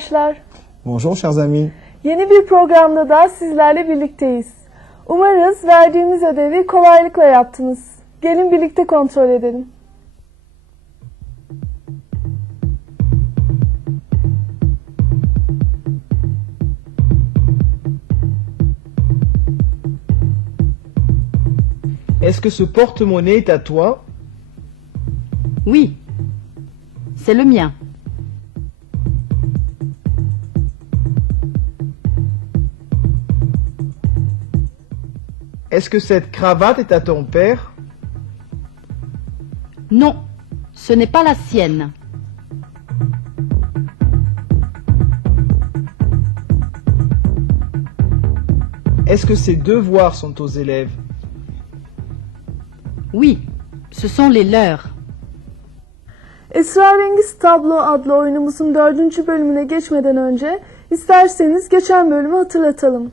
arkadaşlar. Bonjour chers amis. Yeni bir programda da sizlerle birlikteyiz. Umarız verdiğimiz ödevi kolaylıkla yaptınız. Gelin birlikte kontrol edelim. Est-ce que ce porte-monnaie est à toi? Oui, c'est le mien. Est-ce que cette cravate est à ton père? Non, ce n'est pas la sienne. Est-ce que ces devoirs sont aux élèves? Oui, ce sont les leurs. Esrarengiz Tablo adlı oyunumuzun 4. bölümüne geçmeden önce isterseniz geçen bölümü hatırlatalım.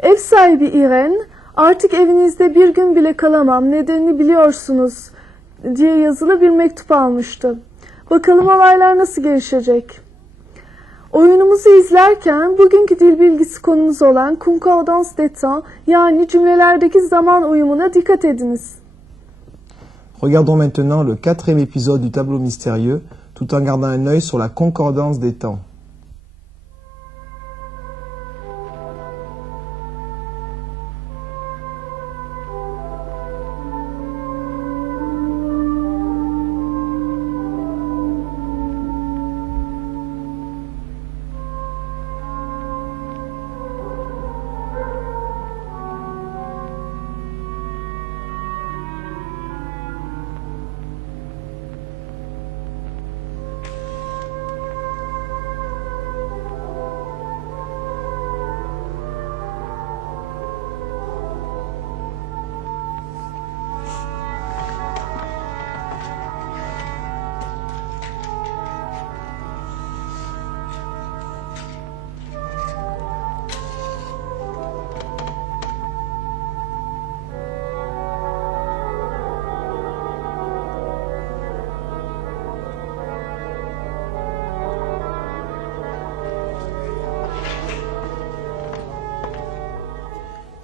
Ev sahibi Irene, "Artık evinizde bir gün bile kalamam, nedenini biliyorsunuz" diye yazılı bir mektup almıştı. Bakalım olaylar nasıl gelişecek? Oyunumuzu izlerken bugünkü dil bilgisi konumuz olan concordance des temps, yani cümlelerdeki zaman uyumuna dikkat ediniz. Regardons maintenant le 4e épisode du tableau mystérieux, tout en gardant un œil sur la concordance des temps.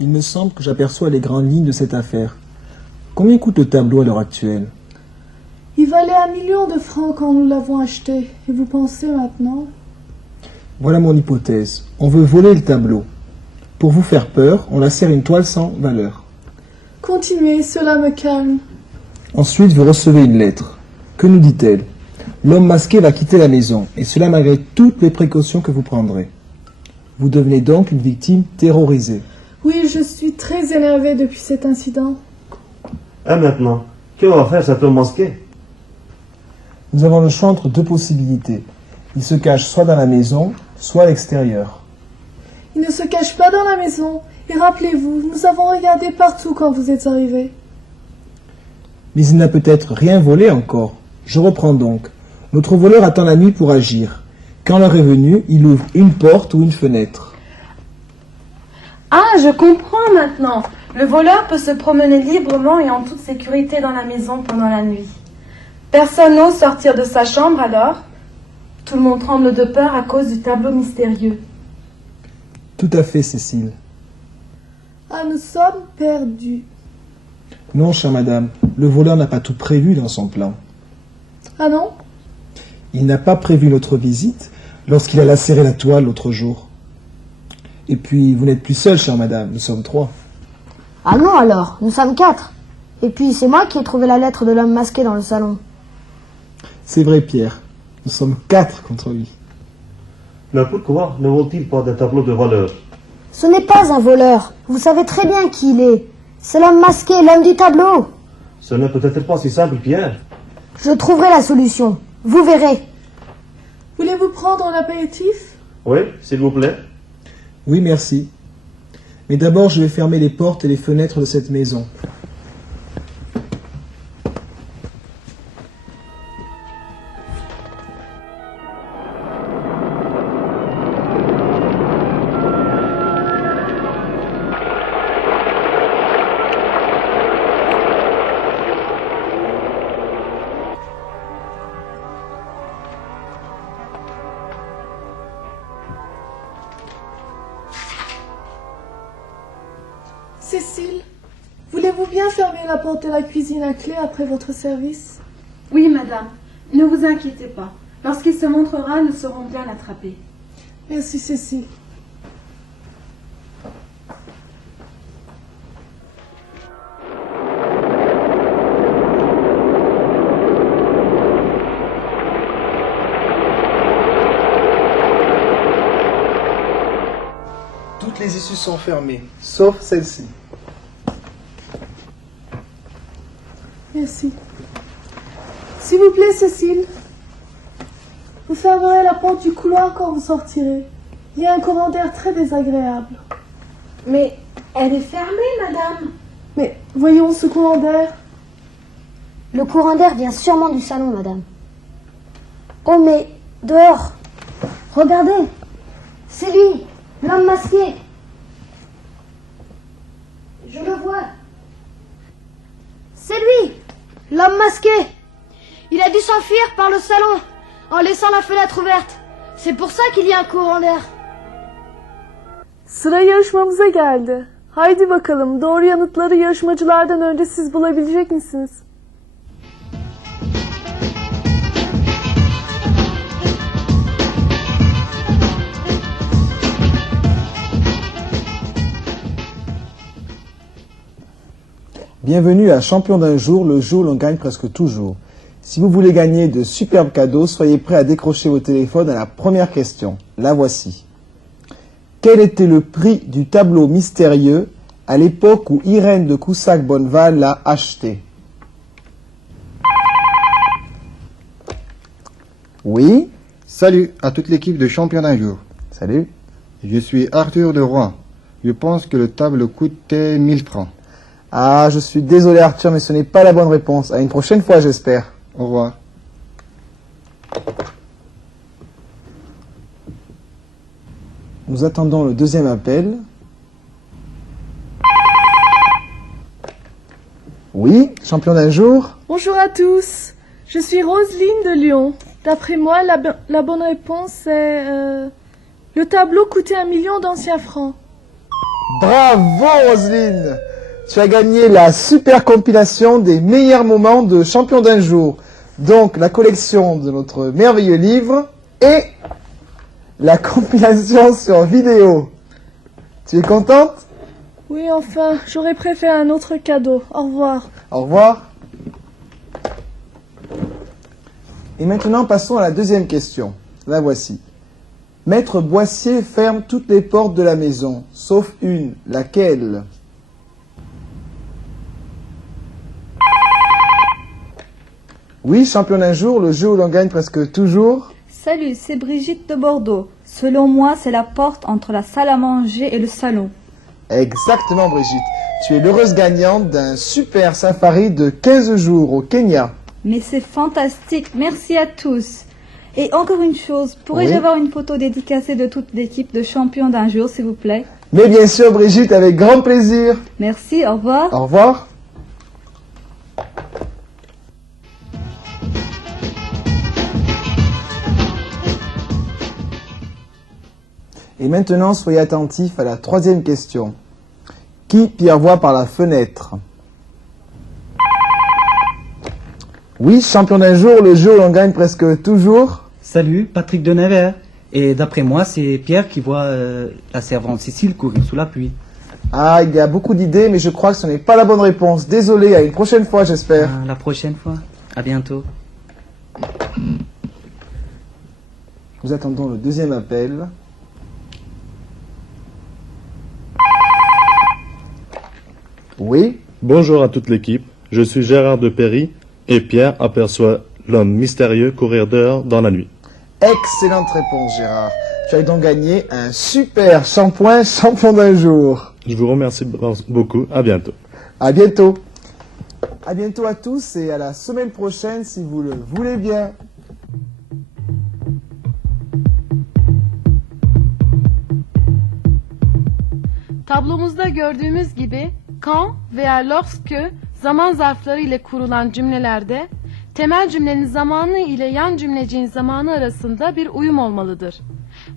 Il me semble que j'aperçois les grandes lignes de cette affaire. Combien coûte le tableau à l'heure actuelle? Il valait 1 million de francs quand nous l'avons acheté. Et vous pensez maintenant? Voilà mon hypothèse. On veut voler le tableau. Pour vous faire peur, on lacère une toile sans valeur. Continuez, cela me calme. Ensuite, vous recevez une lettre. Que nous dit-elle? L'homme masqué va quitter la maison, et cela malgré toutes les précautions que vous prendrez. Vous devenez donc une victime terrorisée. Oui, je suis très énervée depuis cet incident. Et maintenant, que va faire cet homme masqué? Nous avons le choix entre deux possibilités. Il se cache soit dans la maison, soit à l'extérieur. Il ne se cache pas dans la maison. Et rappelez-vous, nous avons regardé partout quand vous êtes arrivés. Mais il n'a peut-être rien volé encore. Je reprends donc. Notre voleur attend la nuit pour agir. Quand l'heure est venue, il ouvre une porte ou une fenêtre. Ah, je comprends maintenant. Le voleur peut se promener librement et en toute sécurité dans la maison pendant la nuit. Personne n'ose sortir de sa chambre alors. Tout le monde tremble de peur à cause du tableau mystérieux. Tout à fait, Cécile. Ah, nous sommes perdus. Non, chère madame, le voleur n'a pas tout prévu dans son plan. Ah non? Il n'a pas prévu notre visite lorsqu'il a lacéré la toile l'autre jour. Et puis, vous n'êtes plus seule, chère madame, nous sommes 3. Ah non alors, nous sommes 4. Et puis c'est moi qui ai trouvé la lettre de l'homme masqué dans le salon. C'est vrai, Pierre, nous sommes 4 contre lui. Mais pourquoi ne vole-t-il pas des tableaux de valeur? Ce n'est pas un voleur, vous savez très bien qui il est. C'est l'homme masqué, l'homme du tableau. Ce n'est peut-être pas si simple, Pierre. Je trouverai la solution, vous verrez. Voulez-vous prendre un apéritif? Oui, s'il vous plaît. Oui, merci. Mais d'abord, je vais fermer les portes et les fenêtres de cette maison. Cécile, voulez-vous bien fermer la porte de la cuisine à clé après votre service? Oui, madame. Ne vous inquiétez pas. Lorsqu'il se montrera, nous saurons bien l'attraper. Merci Cécile. Toutes les issues sont fermées, sauf celle-ci. Merci. S'il vous plaît, Cécile, vous fermerez la porte du couloir quand vous sortirez. Il y a un courant d'air très désagréable. Mais elle est fermée, madame. Mais voyons ce courant d'air. Le courant d'air vient sûrement du salon, madame. Oh, mais dehors. Regardez. C'est lui, l'homme masqué. Je le vois. C'est lui, l'homme masqué. Il a dû s'enfuir par le salon en laissant la fenêtre ouverte. C'est pour ça qu'il y a un courant d'air. Sıra yarışmamıza geldi. Haydi bakalım, doğru yanıtları yarışmacılardan önce siz bulabilecek misiniz? Bienvenue à Champion d'un jour, le jeu où l'on gagne presque toujours. Si vous voulez gagner de superbes cadeaux, soyez prêts à décrocher vos téléphones à la première question. La voici. Quel était le prix du tableau mystérieux à l'époque où Irène de Coussac-Bonneval l'a acheté? Oui? Salut à toute l'équipe de Champion d'un jour. Salut. Je suis Arthur de Rouen. Je pense que le tableau coûtait 1000 francs. Ah, je suis désolé Arthur, mais ce n'est pas la bonne réponse. À une prochaine fois, j'espère. Au revoir. Nous attendons le deuxième appel. Oui, champion d'un jour. Bonjour à tous, je suis Roselyne de Lyon. D'après moi, la bonne réponse est... le tableau coûtait 1 million d'anciens francs. Bravo Roselyne. Tu as gagné la super compilation des meilleurs moments de champion d'un jour. Donc la collection de notre merveilleux livre et la compilation sur vidéo. Tu es contente? Oui, enfin, j'aurais préféré un autre cadeau. Au revoir. Au revoir. Et maintenant, passons à la deuxième question. La voici. Maître Boissier ferme toutes les portes de la maison, sauf une. Laquelle? Oui, champion d'un jour, le jeu où l'on gagne presque toujours. Salut, c'est Brigitte de Bordeaux. Selon moi, c'est la porte entre la salle à manger et le salon. Exactement, Brigitte. Tu es l'heureuse gagnante d'un super safari de 15 jours au Kenya. Mais c'est fantastique, merci à tous. Et encore une chose, pourrais-je Oui. avoir une photo dédicacée de toute l'équipe de Champion d'un jour, s'il vous plaît? Mais bien sûr, Brigitte, avec grand plaisir. Merci, au revoir. Au revoir. Et maintenant, soyez attentifs à la troisième question. Qui Pierre voit par la fenêtre? Oui, champion d'un jour, le jeu où l'on gagne presque toujours. Salut, Patrick de Nevers. Et d'après moi, c'est Pierre qui voit la servante Cécile courir sous la pluie. Ah, il y a beaucoup d'idées, mais je crois que ce n'est pas la bonne réponse. Désolé, à une prochaine fois, j'espère. La prochaine fois. À bientôt. Nous attendons le deuxième appel. Oui? Bonjour à toute l'équipe, je suis Gérard de Perry et Pierre aperçoit l'homme mystérieux courir dehors dans la nuit. Excellente réponse, Gérard. Tu as donc gagné un super shampoing champion d'un jour. Je vous remercie beaucoup, à bientôt. À bientôt. À bientôt à tous et à la semaine prochaine si vous le voulez bien. Tablomuzda gördüğümüz gibi quand veya lorsque zaman zarfları ile kurulan cümlelerde temel cümlenin zamanı ile yan cümleciğin zamanı arasında bir uyum olmalıdır.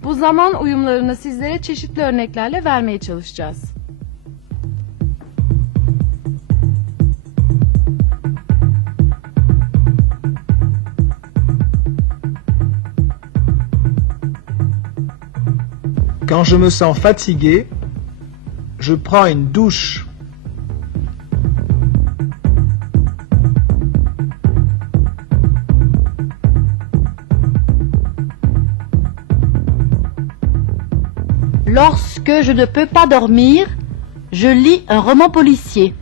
Bu zaman uyumlarını sizlere çeşitli örneklerle vermeye çalışacağız. Quand je me sens fatigué, je prends une douche. Lorsque je ne peux pas dormir, je lis un roman policier.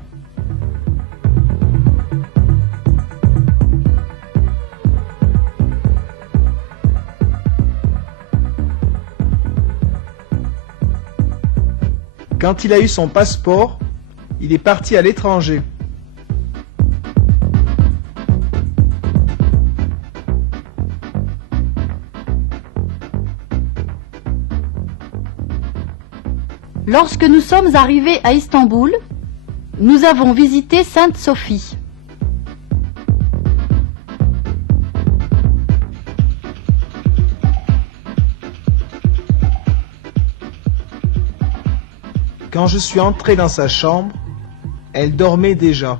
Quand il a eu son passeport, il est parti à l'étranger. Lorsque nous sommes arrivés à Istanbul, nous avons visité Sainte-Sophie. Quand je suis entré dans sa chambre, elle dormait déjà.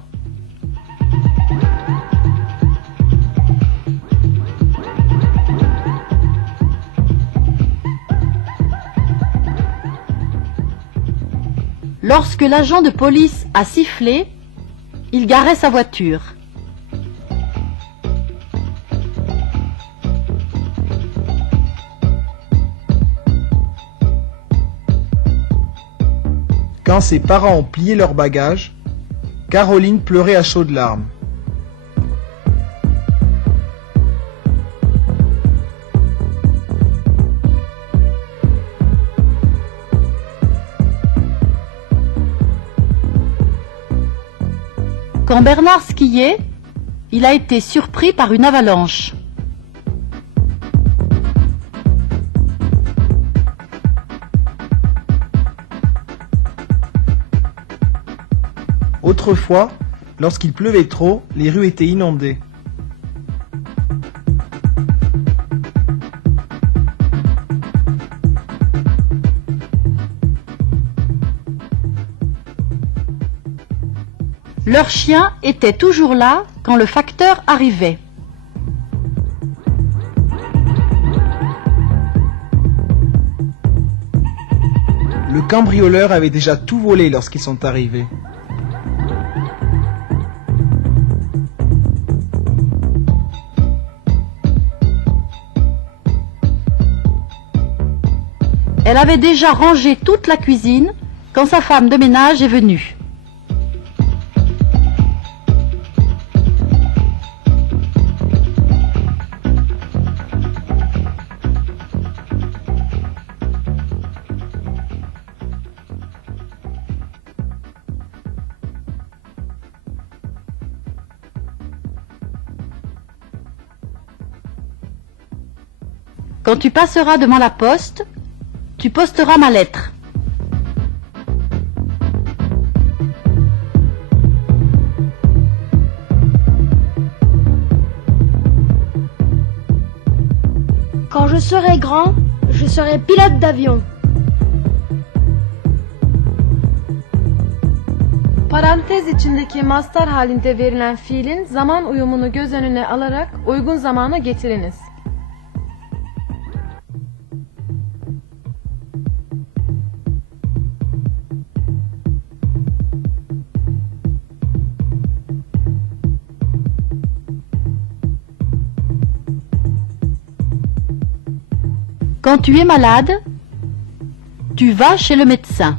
Lorsque l'agent de police a sifflé, il garait sa voiture. Quand ses parents ont plié leurs bagages, Caroline pleurait à chaudes larmes. Quand Bernard skiait, il a été surpris par une avalanche. Autrefois, lorsqu'il pleuvait trop, les rues étaient inondées. Leur chien était toujours là quand le facteur arrivait. Le cambrioleur avait déjà tout volé lorsqu'ils sont arrivés. Elle avait déjà rangé toute la cuisine quand sa femme de ménage est venue. Quand tu passeras devant la poste, tu posteras ma lettre. Quand je serai grand, je serai pilote d'avion. Parantez içindeki mastar halinde verilen fiilin zaman uyumunu göz önüne alarak uygun zamana getiriniz. Quand tu es malade, tu vas chez le médecin.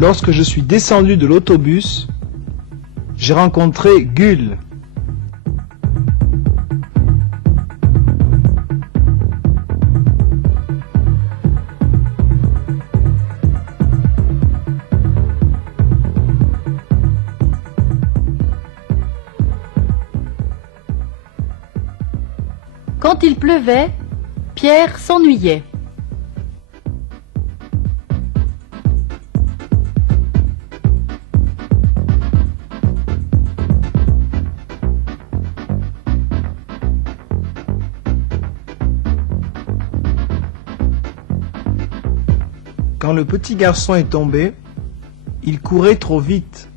Lorsque je suis descendu de l'autobus, j'ai rencontré Gül. Quand il pleuvait, Pierre s'ennuyait. Quand le petit garçon est tombé, il courait trop vite.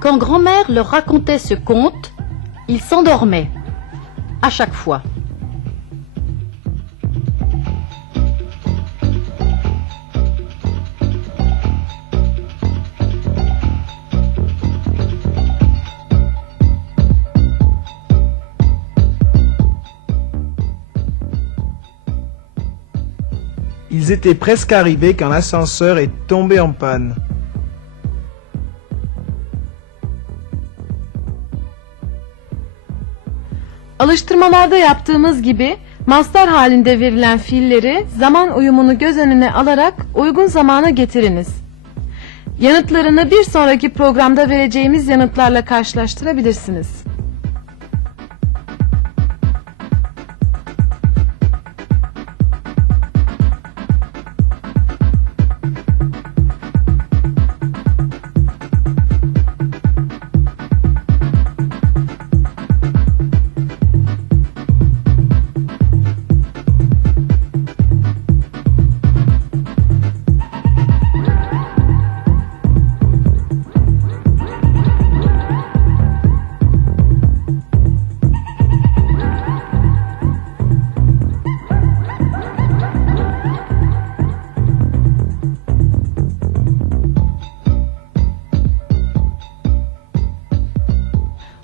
Quand grand-mère leur racontait ce conte, ils s'endormaient. À chaque fois. Ils étaient presque arrivés quand l'ascenseur est tombé en panne. Alıştırmalarda yaptığımız gibi mastar halinde verilen fiilleri zaman uyumunu göz önüne alarak uygun zamana getiriniz. Yanıtlarını bir sonraki programda vereceğimiz yanıtlarla karşılaştırabilirsiniz.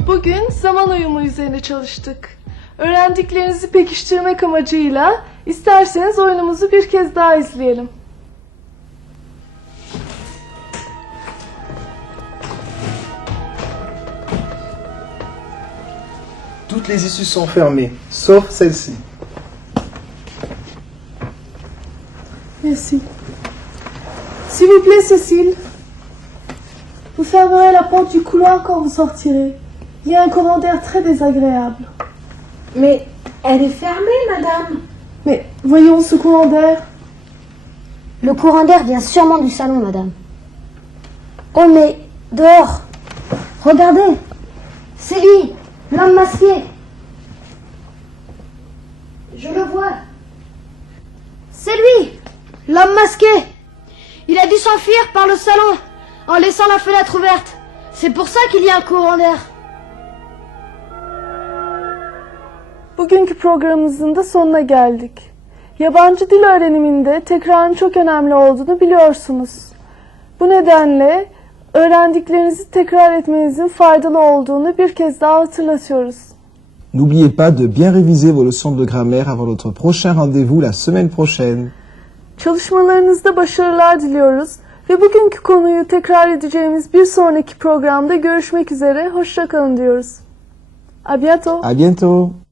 Bugün zaman uyumu üzerine çalıştık. Öğrendiklerinizi pekiştirmek amacıyla isterseniz oyunumuzu bir kez daha izleyelim. Toutes les issues sont fermées, sauf celle-ci. Merci. S'il vous plaît, Cécile. Vous fermerez la porte du couloir quand vous sortirez. Il y a un courant d'air très désagréable. Mais elle est fermée, madame. Mais voyons ce courant d'air. Le courant d'air vient sûrement du salon, madame. Oh, mais dehors. Regardez. C'est lui, l'homme masqué. Je le vois. C'est lui, l'homme masqué. Il a dû s'enfuir par le salon en laissant la fenêtre ouverte. C'est pour ça qu'il y a un courant d'air. Bugünkü programımızın da sonuna geldik. Yabancı dil öğreniminde tekrarın çok önemli olduğunu biliyorsunuz. Bu nedenle öğrendiklerinizi tekrar etmenizin faydalı olduğunu bir kez daha hatırlatıyoruz. N'oubliez pas de bien réviser vos leçons de grammaire avant notre prochain rendez-vous la semaine prochaine. Çalışmalarınızda başarılar diliyoruz ve bugünkü konuyu tekrar edeceğimiz bir sonraki programda görüşmek üzere. Hoşça kalın diyoruz. À bientôt. À bientôt.